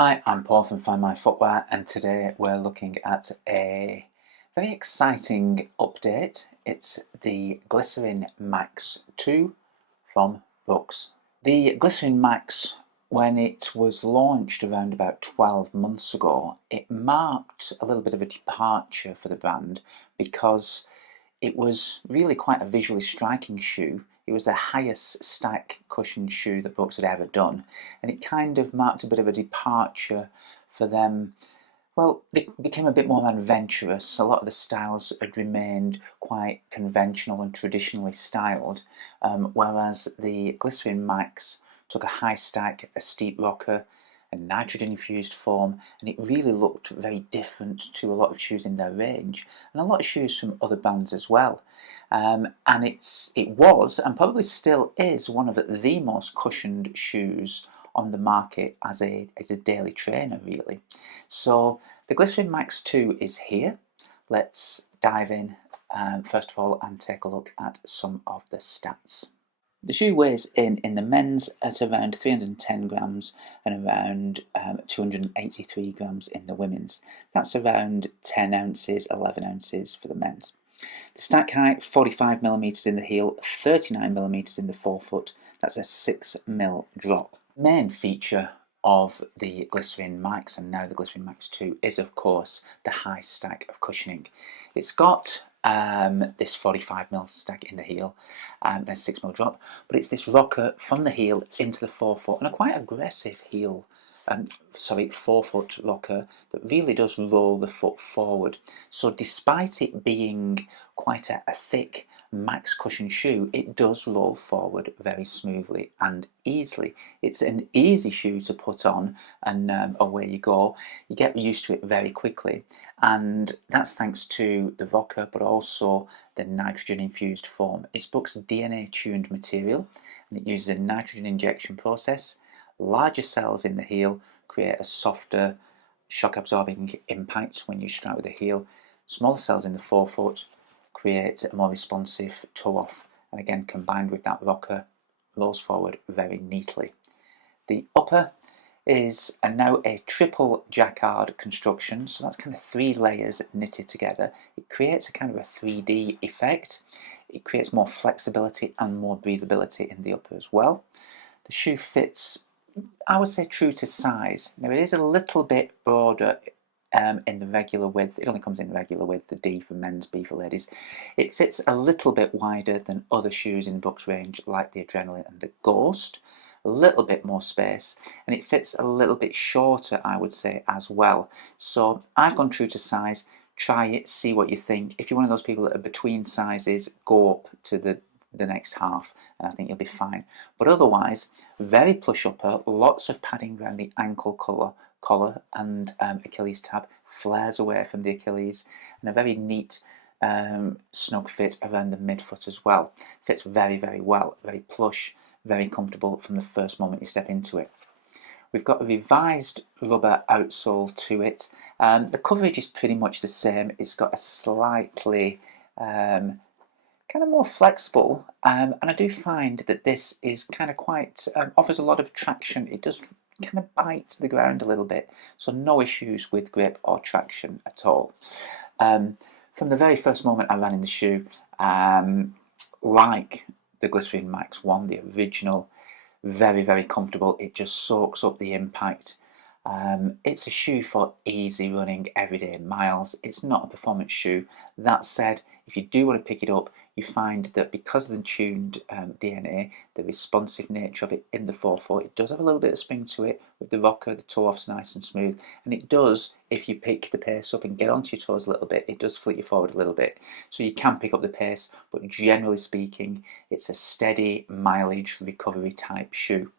Hi, I'm Paul from Find My Footwear, and today we're looking at a very exciting update. It's the Glycerin Max 2 from Brooks. The Glycerin Max, when it was launched around about 12 months ago, it marked a little bit of a departure for the brand because it was really quite a visually striking shoe. It was the highest stack cushion shoe that Brooks had ever done, and it kind of marked a bit of a departure for them. Well, they became a bit more adventurous. A lot of the styles had remained quite conventional and traditionally styled, whereas the Glycerin Max took a high stack, a steep rocker, a nitrogen infused foam, and it really looked very different to a lot of shoes in their range, and a lot of shoes from other brands as well. And it was, and probably still is, one of the most cushioned shoes on the market as a daily trainer, really. So the Glycerin Max 2 is here. Let's dive in first of all and take a look at some of the stats. The shoe weighs in the men's at around 310 grams and around 283 grams in the women's. That's around 10 ounces, 11 ounces for the men's. The stack height, 45 millimeters in the heel, 39 millimeters in the forefoot. That's a 6mm drop. Main feature of the Glycerin Max, and now the Glycerin Max 2, is of course the high stack of cushioning. It's got this 45mm stack in the heel and a 6mm drop, but it's this rocker from the heel into the forefoot, and a quite aggressive forefoot rocker that really does roll the foot forward. So despite it being quite a thick max cushion shoe, it does roll forward very smoothly and easily. It's an easy shoe to put on, and away you go. You get used to it very quickly, and that's thanks to the rocker, but also the nitrogen infused foam. It's Brooks' DNA tuned material, and it uses a nitrogen injection process. Larger cells in the heel create a softer shock absorbing impact when you strike with the heel. Smaller cells in the forefoot create a more responsive toe off, and again, combined with that rocker, rolls forward very neatly. The upper is now a triple jacquard construction, so that's kind of 3 layers knitted together. It creates a kind of a 3D effect. It creates more flexibility and more breathability in the upper as well. The shoe fits, I would say, true to size. Now it is a little bit broader in the regular width. It only comes in regular width, the D for men's, B for ladies. It fits a little bit wider than other shoes in Brooks range like the Adrenaline and the Ghost. A little bit more space, and it fits a little bit shorter, I would say, as well. So I've gone true to size. Try it, see what you think. If you're one of those people that are between sizes, go up to the next half, and I think you'll be fine. But otherwise, very plush upper, lots of padding around the ankle collar and Achilles tab, flares away from the Achilles, and a very neat snug fit around the midfoot as well. Fits very, very well, very plush, very comfortable from the first moment you step into it. We've got a revised rubber outsole to it. The coverage is pretty much the same. It's got a slightly kind of more flexible, and I do find that this is kind of quite offers a lot of traction. It does kind of bite the ground a little bit, so no issues with grip or traction at all. From the very first moment I ran in the shoe, like the Glycerin Max 1, the original, very, very comfortable. It just soaks up the impact. It's a shoe for easy running, everyday miles. It's not a performance shoe. That said, if you do want to pick it up, you find that because of the tuned DNA, the responsive nature of it in the forefoot, it does have a little bit of spring to it with the rocker. The toe off's nice and smooth, and it does, if you pick the pace up and get onto your toes a little bit, it does fleet you forward a little bit. So you can pick up the pace, but generally speaking, it's a steady mileage recovery type shoe.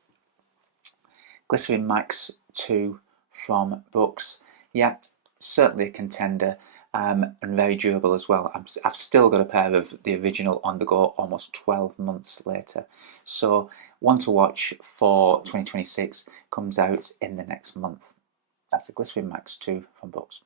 Glycerin Max 2 from Brooks. Yeah, certainly a contender, and very durable as well. I've still got a pair of the original on the go almost 12 months later. So one to watch for 2026, comes out in the next month. That's the Glycerin Max 2 from Brooks.